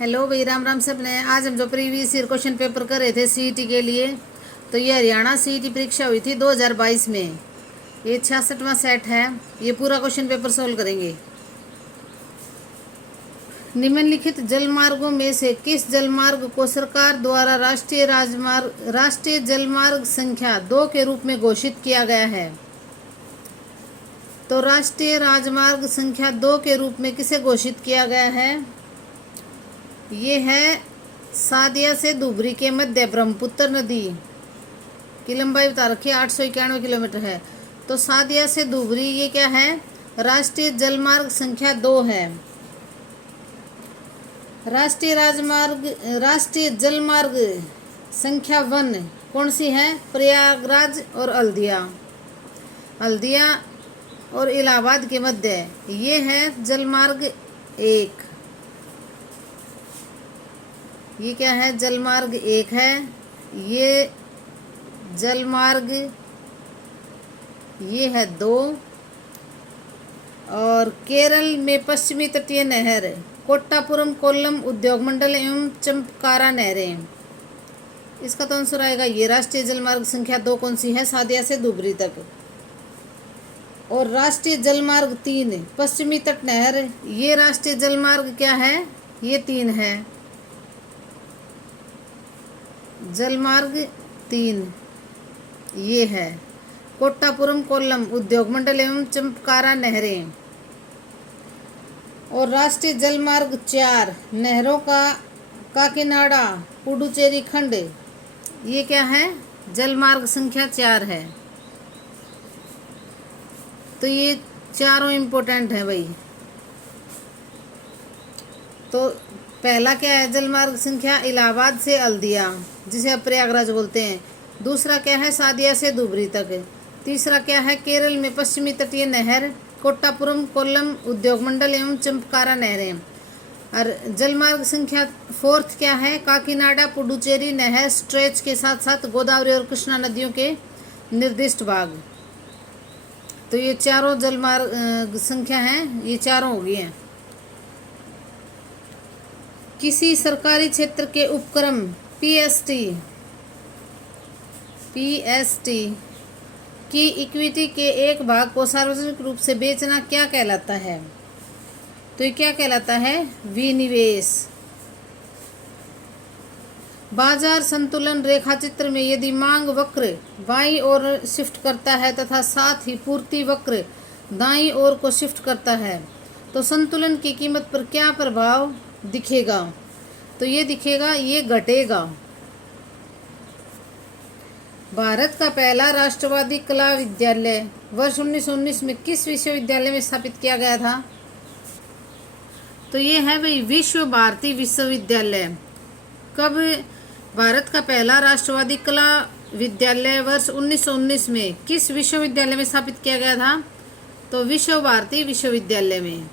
Hello भाई, राम राम सब ने। आज हम जो प्रीवियस ईयर क्वेश्चन पेपर कर रहे थे सीईटी के लिए, तो ये हरियाणा सीईटी परीक्षा हुई थी 2022 में। ये 66वां सेट है। ये पूरा क्वेश्चन पेपर सोल्व करेंगे। निम्नलिखित जलमार्गों में से किस जलमार्ग को सरकार द्वारा राष्ट्रीय जलमार्ग संख्या 2 के रूप में घोषित किया गया है? तो राष्ट्रीय राजमार्ग संख्या 2 के रूप में किसे घोषित किया गया है? ये है सादिया से धुबरी के मध्य ब्रह्मपुत्र नदी की लंबाई बता रखी है 891 किलोमीटर है। तो सादिया से धुबरी ये क्या है? राष्ट्रीय जलमार्ग संख्या 2 है। राष्ट्रीय जलमार्ग संख्या 1 कौन सी है? प्रयागराज और हल्दिया और इलाहाबाद के मध्य ये है जलमार्ग 1। ये क्या है? जलमार्ग 1 है। ये जलमार्ग ये है 2। और केरल में पश्चिमी तटीय नहर कोट्टापुरम कोल्लम उद्योग मंडल एवं चंपकारा नहरें। इसका तो आंसर आएगा ये। राष्ट्रीय जलमार्ग संख्या 2 कौन सी है? सादिया से धुबरी तक। और राष्ट्रीय जलमार्ग 3 पश्चिमी तट नहर, ये राष्ट्रीय जलमार्ग क्या है? ये 3 है। जलमार्ग 3 ये है कोट्टापुरम कोल्लम उद्योग मंडल एवं चंपकारा नहरें। और राष्ट्रीय जलमार्ग 4 नहरों का काकीनाडा पुडुचेरी खंड, ये क्या है? जलमार्ग संख्या 4 है। तो ये चारों इम्पोर्टेंट है भाई। तो पहला क्या है? जलमार्ग संख्या इलाहाबाद से हल्दिया, जिसे अब प्रयागराज बोलते हैं। दूसरा क्या है? सादिया से धुबरी तक। तीसरा क्या है? केरल में पश्चिमी तटीय नहर कोट्टापुरम कोल्लम उद्योग मंडल एवं चंपकारा नहरें। और जलमार्ग संख्या 4 क्या है? काकीनाडा पुडुचेरी नहर स्ट्रेच के साथ साथ गोदावरी और कृष्णा नदियों के निर्दिष्ट भाग। तो ये चारों जलमार्ग संख्या हैं, ये चारों हो गई हैं। किसी सरकारी क्षेत्र के उपक्रम पीएसटी की इक्विटी के एक भाग को सार्वजनिक रूप से बेचना क्या कहलाता है? तो ये क्या कहलाता है? विनिवेश। बाजार संतुलन रेखाचित्र में यदि मांग वक्र बाईं ओर शिफ्ट करता है तथा साथ ही पूर्ति वक्र दाईं ओर को शिफ्ट करता है, तो संतुलन की कीमत पर क्या प्रभाव दिखेगा? तो ये दिखेगा, ये घटेगा। भारत का पहला राष्ट्रवादी कला विद्यालय वर्ष 1919 में किस विश्वविद्यालय में स्थापित किया गया था? तो ये है भाई विश्व भारती विश्वविद्यालय। कब भारत का पहला राष्ट्रवादी कला विद्यालय वर्ष 1919 में किस विश्वविद्यालय में स्थापित किया गया था? तो विश्व भारती विश्वविद्यालय में।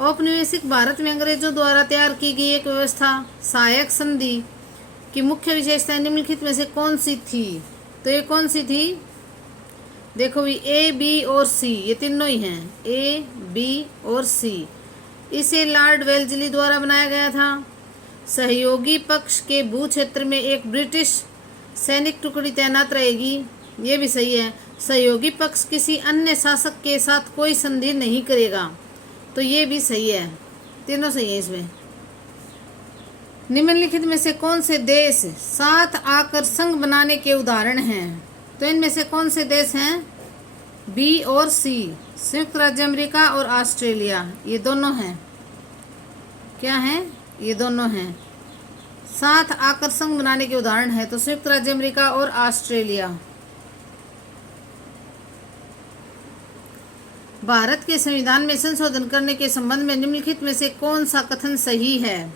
औपनिवेशिक भारत में अंग्रेजों द्वारा तैयार की गई एक व्यवस्था सहायक संधि की मुख्य विशेषता निम्नलिखित में से कौन सी थी? तो ये कौन सी थी? देखो भी ए, बी और सी, ये तीनों ही हैं, ए, बी और सी। इसे लॉर्ड वेल्जली द्वारा बनाया गया था। सहयोगी पक्ष के भू क्षेत्र में एक ब्रिटिश सैनिक टुकड़ी तैनात रहेगी, ये भी सही है। सहयोगी पक्ष किसी अन्य शासक के साथ कोई संधि नहीं करेगा, तो ये भी सही है। तीनों सही है इसमें। निम्नलिखित में से कौन से देश साथ आकर संघ बनाने के उदाहरण हैं? तो इनमें से कौन से देश हैं? बी और सी, संयुक्त राज्य अमेरिका और ऑस्ट्रेलिया, ये दोनों हैं। क्या हैं? ये दोनों हैं। साथ आकर संघ बनाने के उदाहरण है तो संयुक्त राज्य अमेरिका और ऑस्ट्रेलिया। भारत के संविधान में संशोधन करने के संबंध में निम्नलिखित में से कौन सा कथन सही है?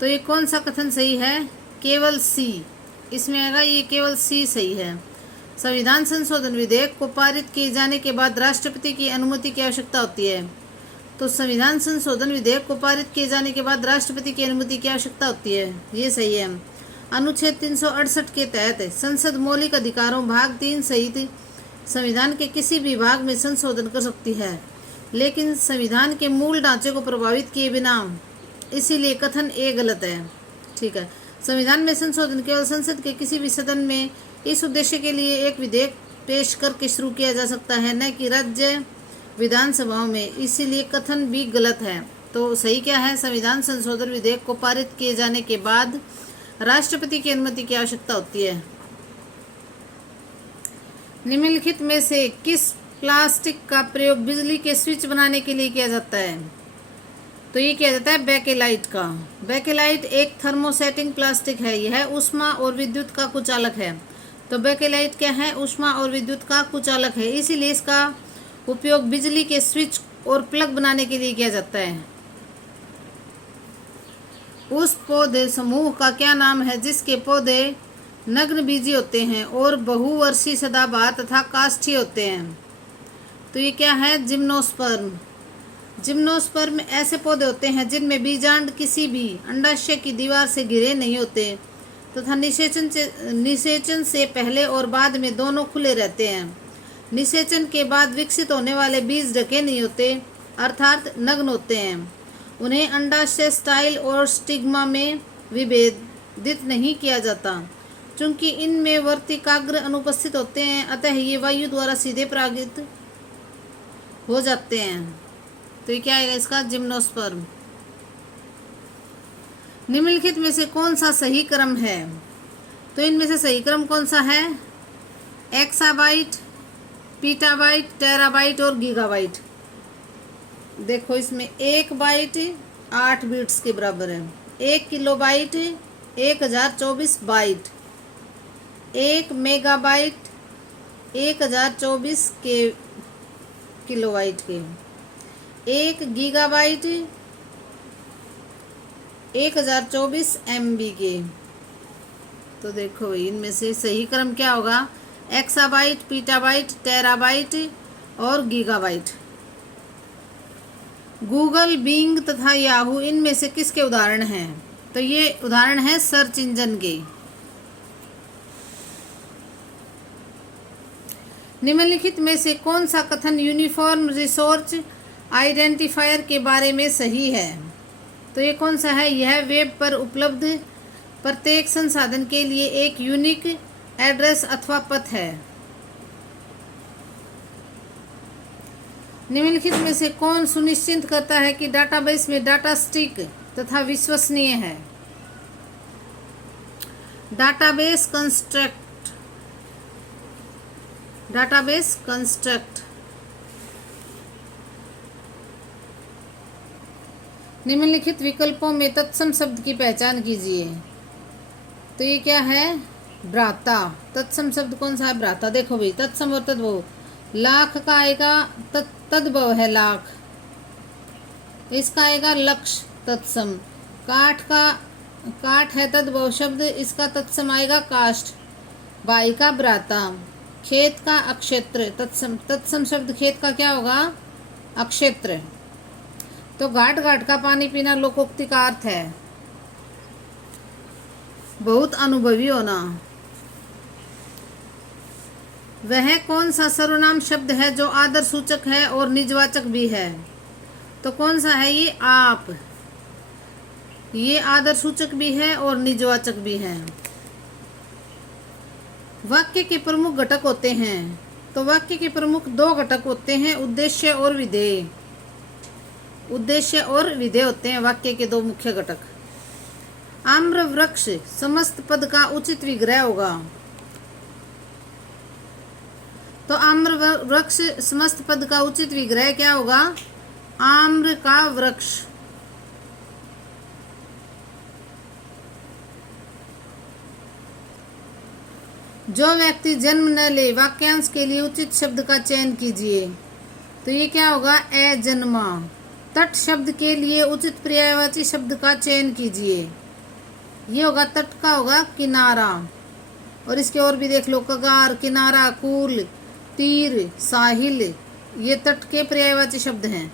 तो ये कौन सा कथन सही है? केवल सी इसमें आएगा, ये केवल सी सही है। संविधान संशोधन विधेयक को पारित किए जाने के बाद राष्ट्रपति की अनुमति की आवश्यकता होती है। तो संविधान संशोधन विधेयक को पारित किए जाने के बाद राष्ट्रपति की अनुमति की आवश्यकता होती है, ये सही है। अनुच्छेद 368 के तहत संसद मौलिक अधिकारों भाग 3 सहित संविधान के किसी भी भाग में संशोधन कर सकती है, लेकिन संविधान के मूल ढांचे को प्रभावित किए बिना इसीलिए कथन ए गलत है। ठीक है। संविधान में संशोधन केवल संसद के किसी भी सदन में इस उद्देश्य के लिए एक विधेयक पेश करके शुरू किया जा सकता है, न कि राज्य विधानसभाओं में, इसीलिए कथन भी गलत है। तो सही क्या है? संविधान संशोधन विधेयक को पारित किए जाने के बाद राष्ट्रपति की अनुमति की आवश्यकता होती है। निम्नलिखित में से किस प्लास्टिक का प्रयोग बिजली के स्विच बनाने के लिए किया जाता है? तो ये किया जाता है बेकेलाइट का। बेकेलाइट एक थर्मोसेटिंग प्लास्टिक है। यह ऊष्मा और विद्युत का कुचालक है। तो बेकेलाइट क्या है? ऊष्मा और विद्युत का कुचालक है, इसीलिए इसका उपयोग बिजली के स्विच और प्लग बनाने के लिए किया जाता है। उस पौधे समूह का क्या नाम है जिसके पौधे नग्न बीजी होते हैं और बहुवर्षीय सदाबहार तथा काष्ठीय होते हैं? तो ये क्या है? जिम्नोस्पर्म। जिम्नोस्पर्म ऐसे पौधे होते हैं जिनमें बीजांड किसी भी अंडाशय की दीवार से घिरे नहीं होते तथा निषेचन से पहले और बाद में दोनों खुले रहते हैं। निषेचन के बाद विकसित होने वाले बीज ढके नहीं होते, अर्थात नग्न होते हैं। उन्हें अंडाशय स्टाइल और स्टिग्मा में विभेदित नहीं किया जाता, चूंकि इनमें वर्तिकाग्र अनुपस्थित होते हैं, अतः ये वायु द्वारा सीधे परागित हो जाते हैं। तो ये क्या आएगा इसका? जिम्नोस्पर्म। निम्नलिखित में से कौन सा सही क्रम है? तो इनमें से सही क्रम कौन सा है? एक्साबाइट, पीटाबाइट, टेराबाइट और गीगाबाइट। देखो इसमें 1 बाइट 8 बीट्स के बराबर है। 1 किलोबाइट 1024 बाइट। 1 मेगाबाइट 1024 के किलोबाइट के। 1 गीगाबाइट 1024 MB के। तो देखो भाई इनमें से सही क्रम क्या होगा? एक्साबाइट, पीटाबाइट, टेराबाइट और गीगाबाइट। गूगल, बिंग तथा याहू इनमें से किसके उदाहरण हैं? तो ये उदाहरण है सर्च इंजन के। निम्नलिखित में से कौन सा कथन यूनिफॉर्म रिसोर्स आइडेंटिफायर के बारे में सही है? तो ये कौन सा है? यह वेब पर उपलब्ध प्रत्येक संसाधन के लिए एक यूनिक एड्रेस अथवा पथ है। निम्नलिखित में से कौन सुनिश्चित करता है कि डाटाबेस में डाटा सटीक तथा विश्वसनीय है? Database construct. Database construct. निम्नलिखित विकल्पों में तत्सम शब्द की पहचान कीजिए। तो ये क्या है? भ्राता। तत्सम शब्द कौन सा है? भ्राता। देखो भाई तत्सम और तद्भव। लाख का आएगा तद्भव है लाख, इसका आएगा लक्ष्य तत्सम। काठ है तद्भव शब्द, इसका तत्सम आएगा काष्ठ। बाई का भ्राता। खेत का अक्षेत्र तत्सम शब्द खेत का क्या होगा? अक्षेत्र। तो घाट घाट का पानी पीना लोकोक्ति का अर्थ है बहुत अनुभवी होना। वह कौन सा सर्वनाम शब्द है जो आदर सूचक है और निजवाचक भी है? तो कौन सा है ये? आप। ये आदर सूचक भी है और निजवाचक भी है। वाक्य के प्रमुख घटक होते हैं। तो वाक्य के प्रमुख 2 घटक होते हैं, उद्देश्य और विधेय। उद्देश्य और विधेय होते हैं वाक्य के 2 मुख्य घटक। आम्र वृक्ष समस्त पद का उचित विग्रह होगा। तो आम्र वृक्ष समस्त पद का उचित विग्रह क्या होगा? आम्र का वृक्ष। जो व्यक्ति जन्म न ले वाक्यांश के लिए उचित शब्द का चयन कीजिए। तो ये क्या होगा? अजन्मा। तट शब्द के लिए उचित पर्यायवाची शब्द का चयन कीजिए। ये होगा तट का होगा किनारा। और इसके और भी देख लो, कगार, किनारा, कूल, तीर, साहिल, ये तट के पर्यायवाची शब्द हैं।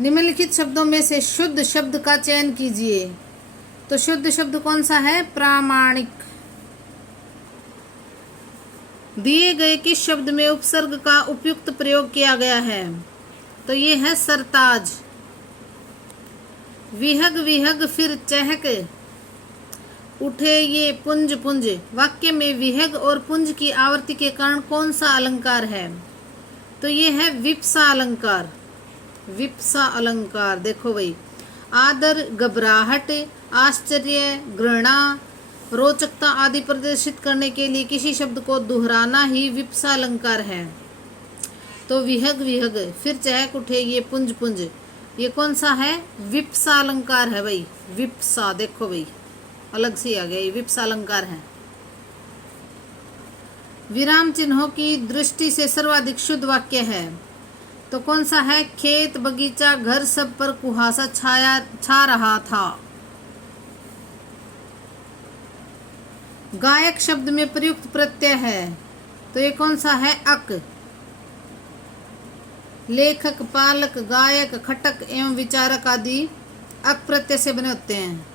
निम्नलिखित शब्दों में से शुद्ध शब्द का चयन कीजिए। तो शुद्ध शब्द कौन सा है? प्रामाणिक। दिए गए किस शब्द में उपसर्ग का उपयुक्त प्रयोग किया गया है? तो ये है सरताज। विहग विहग फिर चहक उठे ये पुंज पुंज। वाक्य में विहग और पुंज की आवृत्ति के कारण कौन सा अलंकार है? तो ये है विप्सा अलंकार। विप्सा अलंकार देखो भाई, आदर, घबराहट, आश्चर्य, घृणा, रोचकता आदि प्रदर्शित करने के लिए किसी शब्द को दोहराना ही विप्सा अलंकार है। तो विहग विहग फिर चहक उठे ये पुंज पुंज, ये कौन सा है? विप्सा अलंकार है भाई। विप्सा देखो भाई, अलग से आ गया, ये विप्सा अलंकार है। विराम चिन्हों की दृष्टि से सर्वाधिक शुद्ध वाक्य है तो कौन सा है? खेत, बगीचा, घर सब पर कुहासा छा रहा था। गायक शब्द में प्रयुक्त प्रत्यय है तो ये कौन सा है? अक। लेखक, पालक, गायक, खटक एवं विचारक आदि अक प्रत्यय से बने होते हैं।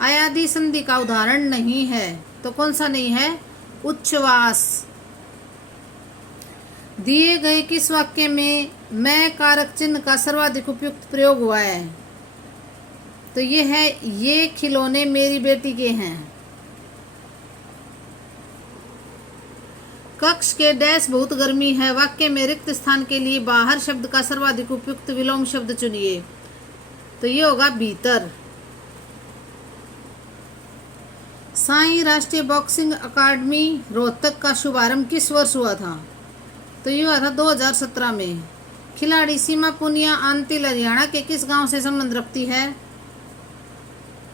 अयादि संधि का उदाहरण नहीं है तो कौन सा नहीं है? उच्छ्वास। दिए गए किस वाक्य में मैं कारक चिन्ह का सर्वाधिक उपयुक्त प्रयोग हुआ है? तो ये है ये खिलौने मेरी बेटी के हैं। कक्ष के डैश बहुत गर्मी है। वाक्य में रिक्त स्थान के लिए बाहर शब्द का सर्वाधिक उपयुक्त विलोम शब्द चुनिए। तो ये होगा भीतर। साईं राष्ट्रीय बॉक्सिंग अकादमी रोहतक का शुभारंभ किस वर्ष हुआ था? तो ये हुआ था 2017 में। खिलाड़ी सीमा पुनिया आंतिल हरियाणा के किस गांव से संबंध रखती है?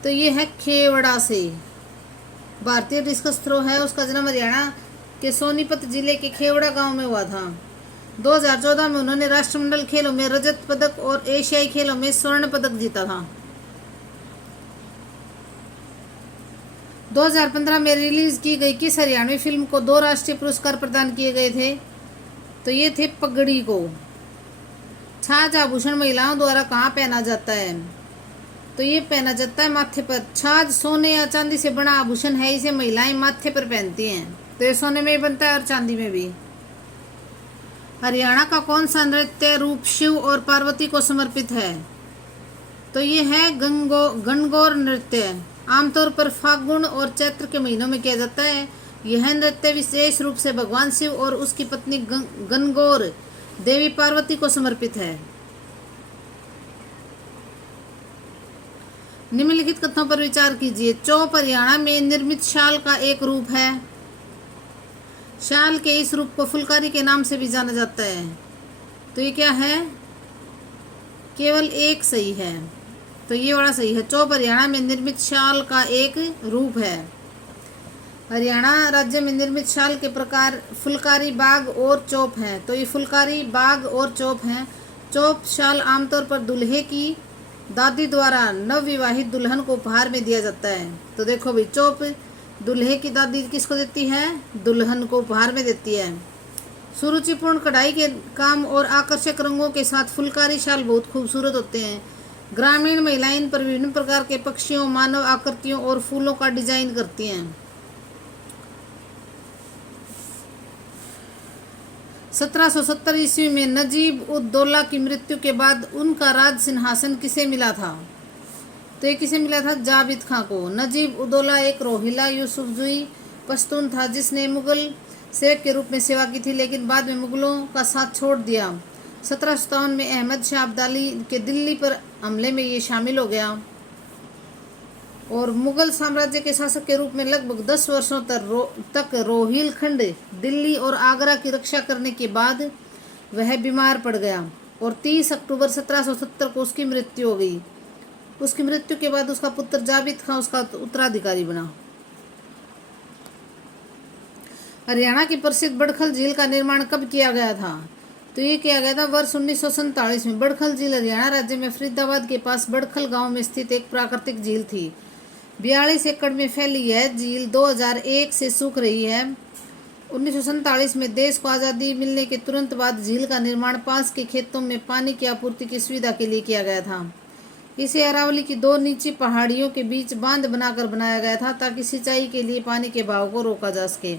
तो ये है खेवड़ा से। भारतीय डिस्कस थ्रो है, उसका जन्म हरियाणा के सोनीपत जिले के खेवड़ा गांव में हुआ था। 2014 में उन्होंने राष्ट्रमंडल खेलों में रजत पदक और एशियाई खेलों में स्वर्ण पदक जीता था। 2015 में रिलीज की गई किस हरियाणवी फिल्म को 2 राष्ट्रीय पुरस्कार प्रदान किए गए थे? तो ये थे पगड़ी को। छाछ आभूषण महिलाओं द्वारा कहाँ पहना जाता है? तो ये पहना जाता है माथे पर। छाछ सोने या चांदी से बना आभूषण है, इसे महिलाएं माथे पर पहनती हैं। तो ये सोने में भी बनता है और चांदी में भी। हरियाणा का कौन सा नृत्य रूप शिव और पार्वती को समर्पित है? तो ये है गणगौर नृत्य। आमतौर पर फागुन और चैत्र के महीनों में किया जाता है। यह नृत्य विशेष रूप से भगवान शिव और उसकी पत्नी गणगौर देवी पार्वती को समर्पित है। निम्नलिखित कथनों पर विचार कीजिए। चौप हरियाणा में निर्मित शाल का एक रूप है। शाल के इस रूप को फुलकारी के नाम से भी जाना जाता है। तो ये क्या है? केवल एक सही है, तो ये वाला सही है। चौप हरियाणा में निर्मित शाल का एक रूप है। हरियाणा राज्य में निर्मित शाल के प्रकार फुलकारी, बाग और चौप हैं। तो ये फुलकारी, बाग और चौप हैं। चौप शाल आमतौर पर दूल्हे की दादी द्वारा नवविवाहित दुल्हन को उपहार में दिया जाता है। तो देखो भाई, चौप दूल्हे की दादी किसको देती है? दुल्हन को उपहार में देती है। सुरुचिपूर्ण कढ़ाई के काम और आकर्षक रंगों के साथ फुलकारी शाल बहुत खूबसूरत होते हैं। ग्रामीण महिलाएं इन पर विभिन्न प्रकार के पक्षियों, मानव आकृतियों और फूलों का डिजाइन करती हैं। 1770 ईस्वी में नजीब उद दौला की मृत्यु के बाद उनका राज सिंहासन किसे मिला था? तो ये किसे मिला था? जाबित खां को। नजीब उद दौला एक रोहिला यूसुफजई पश्तून था जिसने मुगल सेवक के रूप में सेवा की थी, लेकिन बाद में मुगलों का साथ छोड़ दिया। 1757 में अहमद शाह अब्दाली के दिल्ली पर हमले में ये शामिल हो गया और मुगल साम्राज्य के शासक के रूप में लगभग 10 वर्षों तक रोहिलखंड, दिल्ली और आगरा की रक्षा करने के बाद वह बीमार पड़ गया और 30 अक्टूबर 1770 को उसकी मृत्यु हो गई। उसकी मृत्यु के बाद उसका पुत्र जाबित खां उसका उत्तराधिकारी बना। हरियाणा की प्रसिद्ध बड़खल झील का निर्माण कब किया गया था? तो ये किया गया था वर्ष 1947 में। बड़खल झील हरियाणा राज्य में फरीदाबाद के पास बड़खल गांव में स्थित एक प्राकृतिक झील थी। 42 एकड़ में फैली यह झील 2001 से सूख रही है। 1947 में देश को आज़ादी मिलने के तुरंत बाद झील का निर्माण पास के खेतों में पानी की आपूर्ति की सुविधा के लिए किया गया था। इसे अरावली की 2 नीची पहाड़ियों के बीच बांध बनाकर बनाया गया था ताकि सिंचाई के लिए पानी के बहाव को रोका जा सके।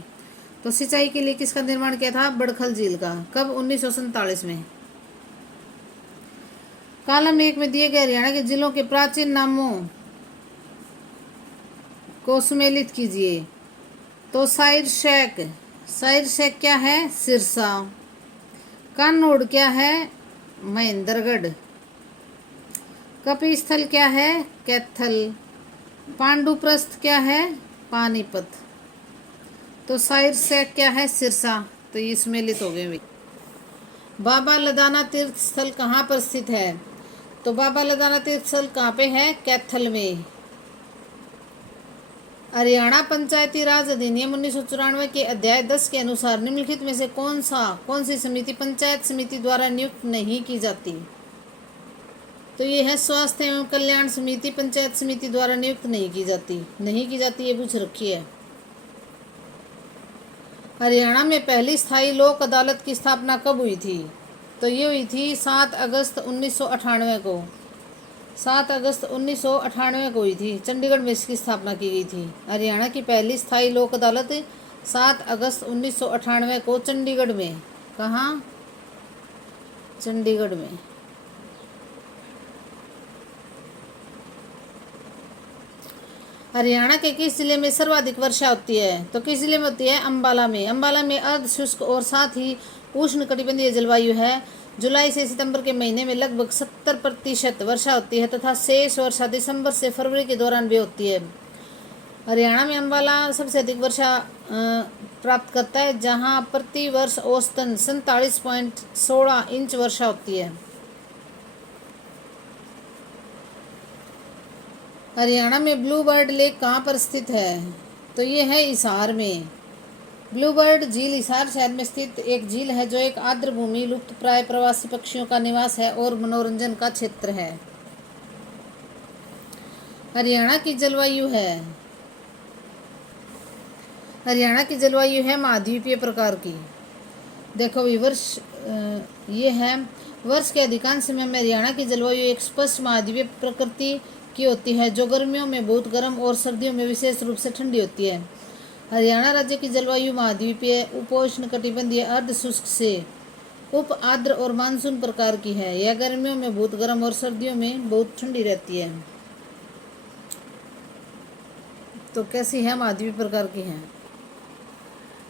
तो सिंचाई के लिए किसका निर्माण किया था? बड़खल झील का। कब? 1947 में। कॉलम 1 में दिए गए हरियाणा के जिलों के प्राचीन नामों को सुमेलित कीजिए। तो साइर शेख क्या है? सिरसा। कानोड़ क्या है? महेंद्रगढ़। कपिस्थल क्या है? कैथल। पांडुप्रस्थ क्या है? पानीपत। तो साइर शेख क्या है? सिरसा। तो ये सुमेलित हो गए। बाबा लदाना तीर्थ स्थल कहाँ पर स्थित है? तो बाबा लदाना तीर्थ स्थल कहाँ पे है? कैथल में। हरियाणा पंचायती राज अधिनियम 1994 के अध्याय 10 के अनुसार निम्नलिखित में से कौन सी समिति पंचायत समिति द्वारा नियुक्त नहीं की जाती? तो ये है स्वास्थ्य एवं कल्याण समिति पंचायत समिति द्वारा नियुक्त नहीं की जाती, ये पूछ रखी है। हरियाणा में पहली स्थायी लोक अदालत की स्थापना कब हुई थी? तो ये हुई थी 7 अगस्त 1998 को। 7 अगस्त 1998 को हुई थी। चंडीगढ़ में इसकी स्थापना की गई थी। हरियाणा की पहली स्थायी लोक अदालत 7 अगस्त 1998 को चंडीगढ़ में। कहाँ? चंडीगढ़ में। हरियाणा के किस जिले में सर्वाधिक वर्षा होती है? तो किस जिले में होती है? अंबाला में। अंबाला में अर्ध शुष्क और साथ ही उष्ण कटिबंधीय जलवायु है। जुलाई से सितंबर के महीने में लगभग 70% वर्षा होती है तथा शेष वर्षा दिसंबर से फरवरी के दौरान भी होती है। हरियाणा में अंबाला सबसे अधिक वर्षा प्राप्त करता है, जहां प्रति वर्ष औसतन 47.16 इंच वर्षा होती है। हरियाणा में ब्लू बर्ड लेक कहाँ पर स्थित है? तो ये है हिसार में। ब्लू बर्ड झील हिसार शहर में स्थित एक झील है जो एक आर्द्र भूमि लुप्तप्राय प्रवासी पक्षियों का निवास है और मनोरंजन का क्षेत्र है। हरियाणा की जलवायु है महाद्वीपीय प्रकार की। देखो ये है वर्ष के अधिकांश समय में हरियाणा की जलवायु एक स्पष्ट महाद्वीपीय प्रकृति की होती है, जो गर्मियों में बहुत गर्म और सर्दियों में विशेष रूप से ठंडी होती है। हरियाणा राज्य की जलवायु महाद्वीपीय उपोष्ण कटिबंधीय अर्ध शुष्क से उप आर्द्र और मानसून प्रकार की है। यह गर्मियों में बहुत गर्म और सर्दियों में बहुत ठंडी रहती है। तो कैसी है? महाद्वीपीय प्रकार की है।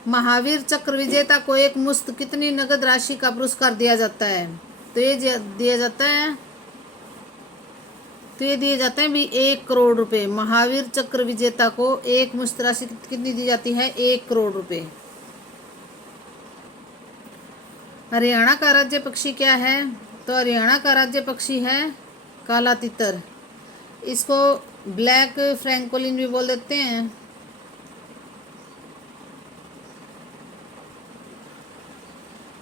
महावीर चक्र विजेता को एक मुश्त कितनी नगद राशि का पुरस्कार दिया जाता है? तो ये दिया जाता है भी 1 करोड़ रुपए। महावीर चक्र विजेता को एक मुश्त राशि कितनी दी जाती है? 1 करोड़ रुपए। हरियाणा का राज्य पक्षी क्या है? तो हरियाणा का राज्य पक्षी है काला तितर। इसको ब्लैक फ्रैंकोलिन भी बोल देते हैं।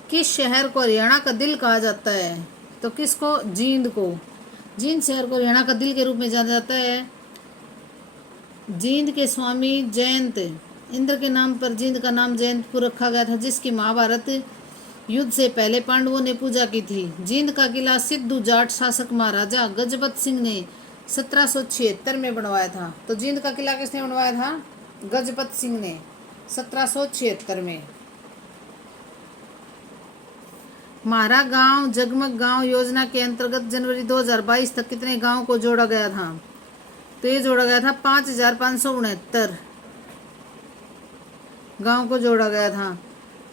किस शहर को हरियाणा का दिल कहा जाता है? तो किसको? जींद को। जींद शहर को हरियाणा का दिल के रूप में जाना जाता है। जींद के स्वामी जयंत इंद्र के नाम पर जींद का नाम जयंतपुर रखा गया था, जिसकी महाभारत युद्ध से पहले पांडवों ने पूजा की थी। जींद का किला सिद्धू जाट शासक महाराजा गजपत सिंह ने 1776 में बनवाया था। तो जींद का किला किसने बनवाया था? गजपत सिंह ने 1776 में। हमारा गांव जगमग गांव योजना के अंतर्गत जनवरी 2022 तक कितने गांव को जोड़ा गया था? तो ये जोड़ा गया था 5569 गांव को जोड़ा गया था।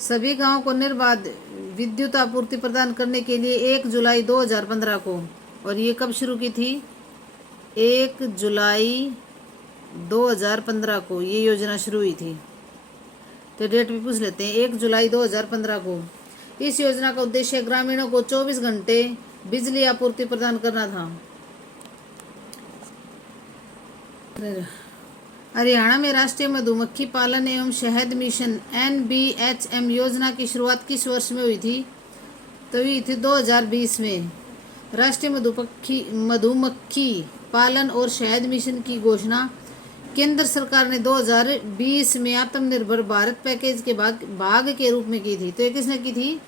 सभी गांव को निर्बाध विद्युत आपूर्ति प्रदान करने के लिए 1 जुलाई 2015 को, और ये कब शुरू की थी? 1 जुलाई 2015 को ये योजना शुरू हुई थी। तो डेट भी पूछ लेते हैं, 1 जुलाई 2015 को। इस योजना का उद्देश्य ग्रामीणों को 24 घंटे बिजली आपूर्ति प्रदान करना था। हरियाणा में राष्ट्रीय मधुमक्खी पालन एवं शहद मिशन NBHM योजना की शुरुआत किस वर्ष में हुई थी? तो हुई थी 2020 में। राष्ट्रीय मधुमक्खी पालन और शहद मिशन की घोषणा केंद्र सरकार ने 2020 में आत्मनिर्भर भारत पैकेज के भाग के रूप में की थी। तो ये किसने की थी?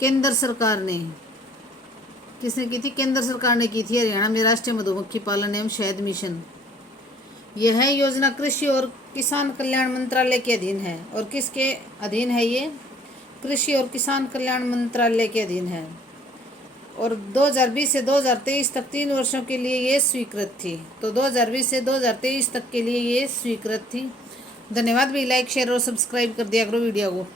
केंद्र सरकार ने। किसने की थी? केंद्र सरकार ने की थी हरियाणा में राष्ट्रीय मधुमक्खी पालन एवं शहद मिशन। यह योजना कृषि और किसान कल्याण मंत्रालय के अधीन है। और किसके अधीन है ये? कृषि और किसान कल्याण मंत्रालय के अधीन है। और 2020 से 2023 तक 3 वर्षों के लिए ये स्वीकृत थी। तो 2020 से 2023 तक के लिए ये स्वीकृत थी। धन्यवाद भी। लाइक शेयर और सब्सक्राइब कर दिया करो वीडियो को।